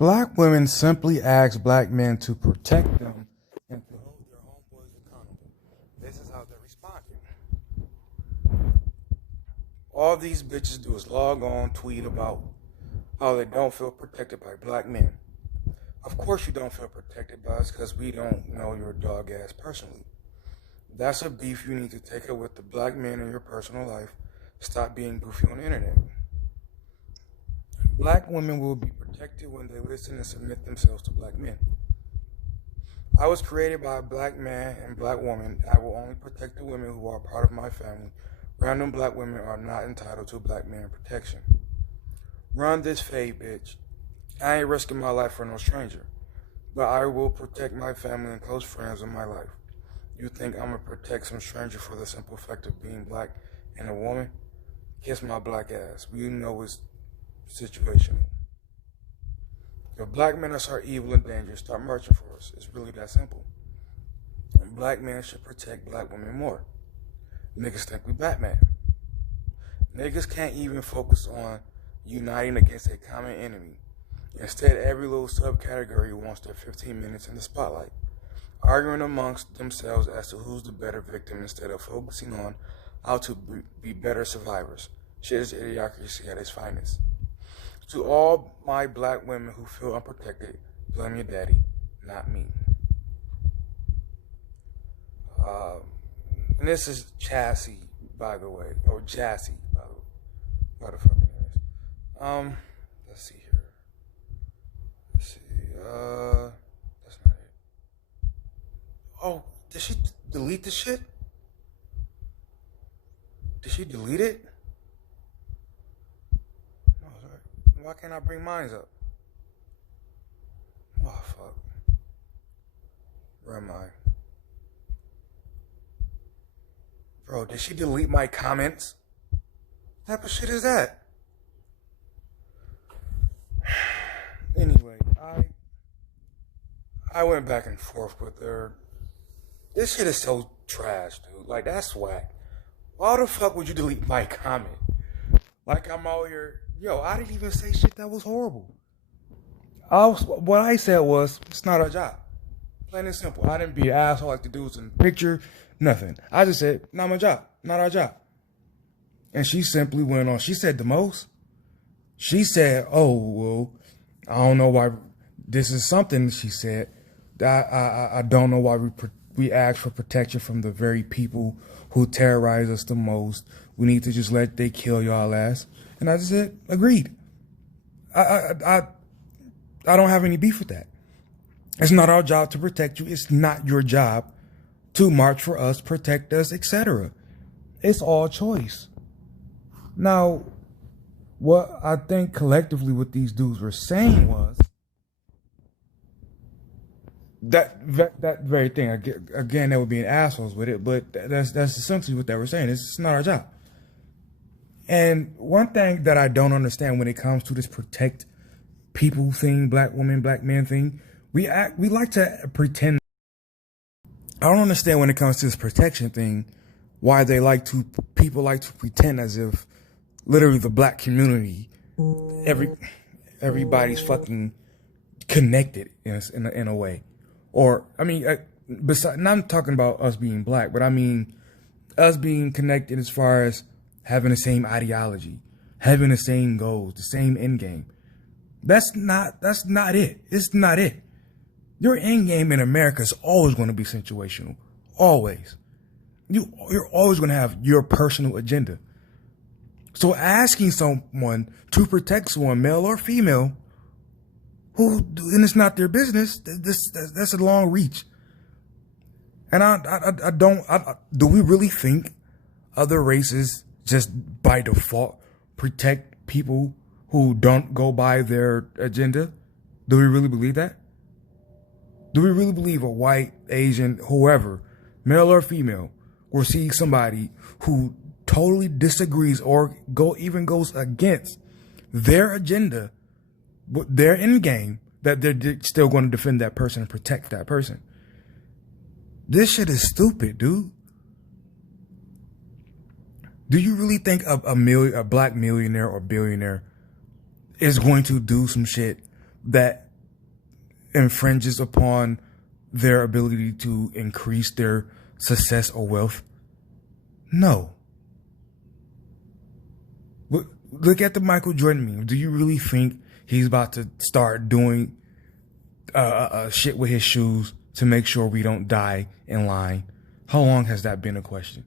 Black women simply ask black men to protect them and to hold their homeboys accountable. This is how they're responding. All these bitches do is log on, tweet about how they don't feel protected by black men. Of course you don't feel protected by us because we don't know your dog ass personally. That's a beef you need to take up with the black men in your personal life. Stop being goofy on the internet. Black women will be protected when they listen and submit themselves to black men. I was created by a black man and black woman. I will only protect the women who are part of my family. Random black women are not entitled to black man protection. Run this fade, bitch. I ain't risking my life for no stranger. But I will protect my family and close friends in my life. You think I'm gonna protect some stranger for the simple fact of being black and a woman? Kiss my black ass. We know it's situational. If black men are evil and dangerous, start marching for us. It's really that simple. And black men should protect black women more. Niggas think we Batman. Niggas can't even focus on uniting against a common enemy. Instead, every little subcategory wants their 15 minutes in the spotlight, arguing amongst themselves as to who's the better victim instead of focusing on how to be better survivors. Shit is idiocracy at its finest. To all my black women who feel unprotected, blame your daddy, not me. And this is Jassy, by the way, or Jassy, by the way, what the fuck it is. Let's see here. Let's see. That's not it. Oh, did she delete the shit? Did she delete it? No, sorry. Why can't I bring mine up? Oh, fuck. Where am I? Bro, did she delete my comments? What type of shit is that? Anyway, I went back and forth with her. This shit is so trash, dude. Like, that's whack. Why the fuck would you delete my comment? Like, I'm out here. Yo, I didn't even say shit that was horrible. What I said was, it's not our job. Plain and simple. I didn't be an asshole like the dudes in the picture. Nothing. I just said, not my job. Not our job. And she simply went on. She said the most. She said, oh, well, I don't know why. This is something she said. I don't know why we ask for protection from the very people who terrorize us the most. We need to just let they kill y'all ass. And I just said, agreed. I don't have any beef with that. It's not our job to protect you. It's not your job to march for us, protect us, etc. It's all choice. Now, what I think collectively what these dudes were saying was that very thing. Again, they were being assholes with it, but that's essentially what they were saying. It's not our job. And one thing that I don't understand when it comes to this protect people thing, black women, black men thing, we like to pretend. I don't understand when it comes to this protection thing, why people like to pretend as if literally the black community, everybody's fucking connected in a way. Or, I mean, not talking about us being black, but I mean us being connected as far as having the same ideology, having the same goals, the same end game. That's not it. It's not it. Your end game in America is always going to be situational. Always. You're always going to have your personal agenda. So asking someone to protect someone, male or female, and it's not their business, that's a long reach. And do we really think other races just by default protect people who don't go by their agenda? Do we really believe that? Do we really believe a white, Asian, whoever, male or female, will see somebody who totally disagrees or even goes against their agenda, their end game, that they're still going to defend that person and protect that person? This shit is stupid, dude. Do you really think a black millionaire or billionaire is going to do some shit that infringes upon their ability to increase their success or wealth? No. Look at the Michael Jordan meme. Do you really think he's about to start doing shit with his shoes to make sure we don't die in line? How long has that been a question?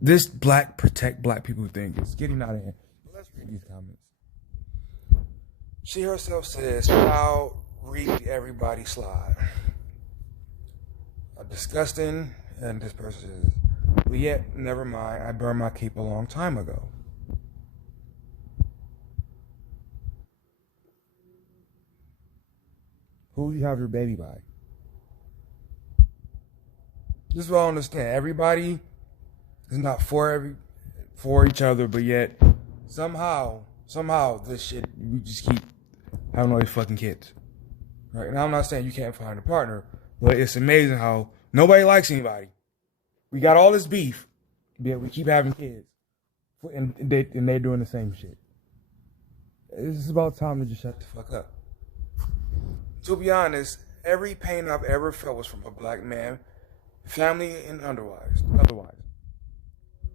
This black protect black people thing is getting out of hand. Let's read these comments. She herself says, "I'll read everybody slide." Disgusting, and this person says, "But yet, never mind. I burned my cape a long time ago." Who do you have your baby by? This is what I understand. Everybody is not for each other, but yet somehow this shit, we just keep having all these fucking kids. Right? And I'm not saying you can't find a partner, but it's amazing how nobody likes anybody. We got all this beef, but we keep having kids, and they're doing the same shit. It's about time to just shut the fuck up. To be honest, every pain I've ever felt was from a black man, family and otherwise.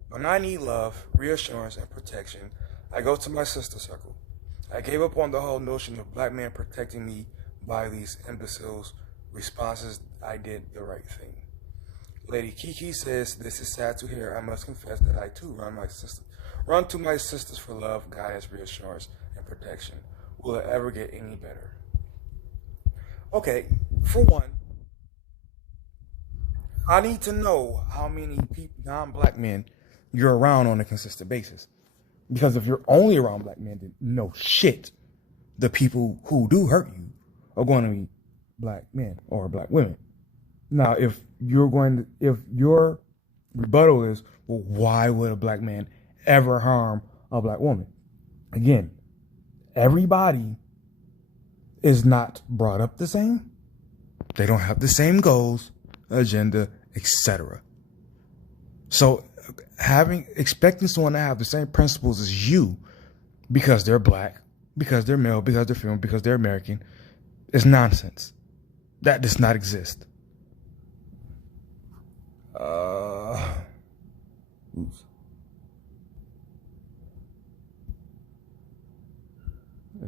When I need love, reassurance, and protection, I go to my sister circle. I gave up on the whole notion of black men protecting me by these imbeciles' responses. I did the right thing. Lady Kiki says, "This is sad to hear. I must confess that I too run to my sisters for love, guidance, reassurance, and protection. Will it ever get any better?" Okay, for one, I need to know how many non-black men you're around on a consistent basis. Because if you're only around black men, then no shit, the people who do hurt you are going to be black men or black women. Now, if your rebuttal is, well, why would a black man ever harm a black woman? Again, everybody is not brought up the same. They don't have the same goals, agenda, etc. So expecting someone to have the same principles as you because they're black, because they're male, because they're female, because they're American is nonsense. That does not exist. Oops.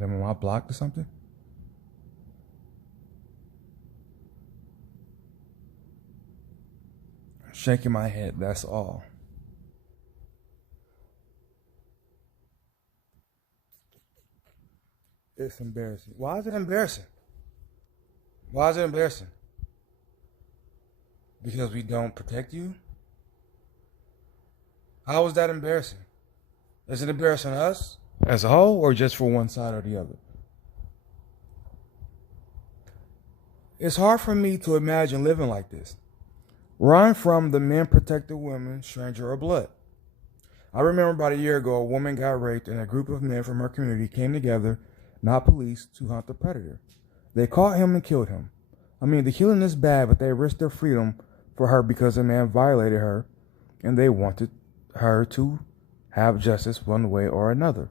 Am I blocked or something? Shaking my head, that's all. It's embarrassing. Why is it embarrassing? Why is it embarrassing? Because we don't protect you? How is that embarrassing? Is it embarrassing us as a whole or just for one side or the other? It's hard for me to imagine living like this. Run from the men protected women, stranger or blood. I remember about a year ago, a woman got raped and a group of men from her community came together, not police, to hunt the predator. They caught him and killed him. I mean, the killing is bad, but they risked their freedom for her because a man violated her and they wanted her to have justice one way or another.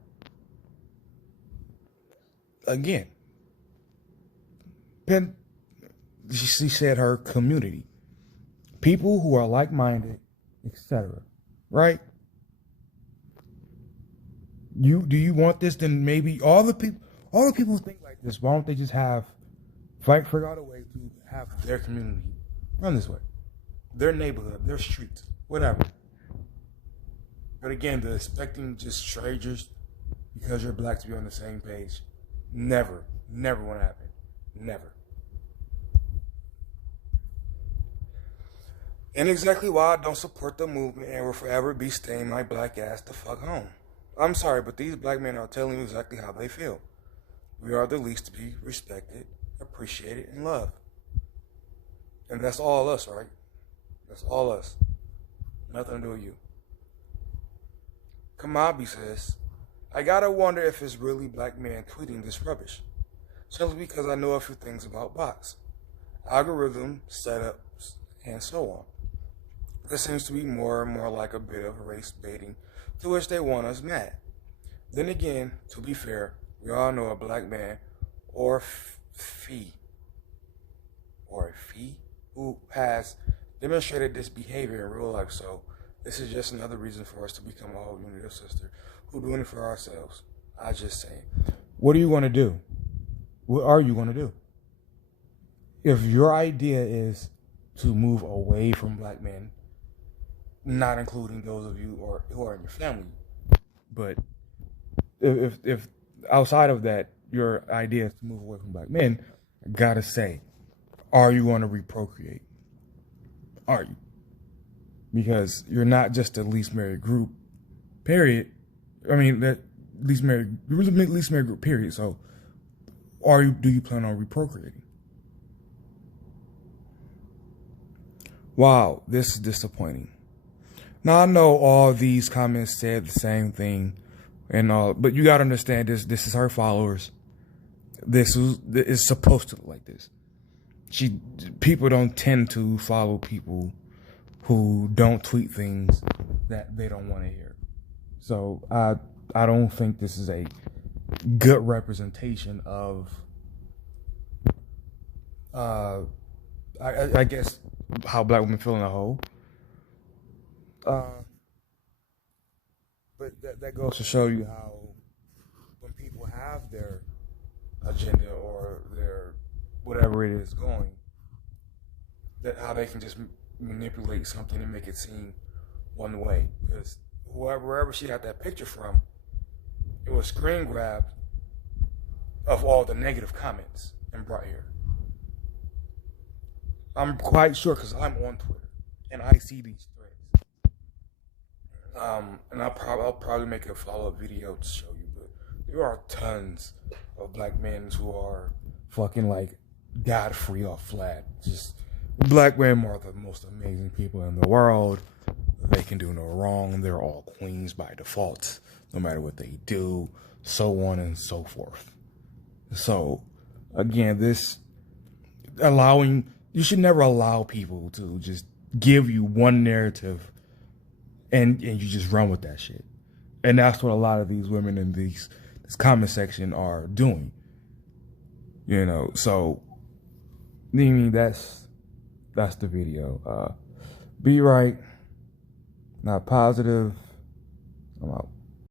Again, she said her community. People who are like-minded, etc. Right? Do you want this? Then maybe all the people who think like this, why don't they just figure out a way to have their community run this way, their neighborhood, their streets, whatever. But again, the expecting just strangers because you're black to be on the same page, never want to happen, never. And exactly why I don't support the movement and will forever be staying my black ass the fuck home. I'm sorry, but these black men are telling you exactly how they feel. We are the least to be respected, appreciated, and loved. And that's all us, right? That's all us. Nothing to do with you. Kamabi says, "I gotta wonder if it's really black men tweeting this rubbish. Simply because I know a few things about bots, algorithm, setups, and so on. This seems to be more and more like a bit of race baiting to which they want us mad. Then again, to be fair, we all know a black man or fee or a fee who has demonstrated this behavior in real life. So this is just another reason for us to become a whole unit of sister who doing it for ourselves. I just saying. What are you going to do? What are you going to do? If your idea is to move away from black men, not including those of you or who are in your family, but if outside of that, your idea is to move away from black men, I gotta say, are you going to reprocreate? Are you? Because you're not just the least married group, period. I mean, that least married group, period. So, do you plan on reprocreating? Wow, this is disappointing. Now I know all these comments said the same thing, and all, but you gotta understand this. This is her followers. This is supposed to look like this. People don't tend to follow people who don't tweet things that they don't want to hear. So I don't think this is a good representation of I guess how black women feel in a whole. But that goes to show you how when people have their agenda or their whatever it is going, that how they can just manipulate something and make it seem one way. Because wherever she got that picture from, it was screen grabbed of all the negative comments and brought here. I'm quite sure because I'm on Twitter and I see these threads. And I'll probably make a follow-up video to show you, but there are tons of black men who are fucking like God-free or flat. Just black men are the most amazing people in the world. They can do no wrong. They're all queens by default, no matter what they do, so on and so forth. So, again, you should never allow people to just give you one narrative and you just run with that shit. And that's what a lot of these women in this comment section are doing. You know, so I mean that's the video. Be right, not positive. I'm out.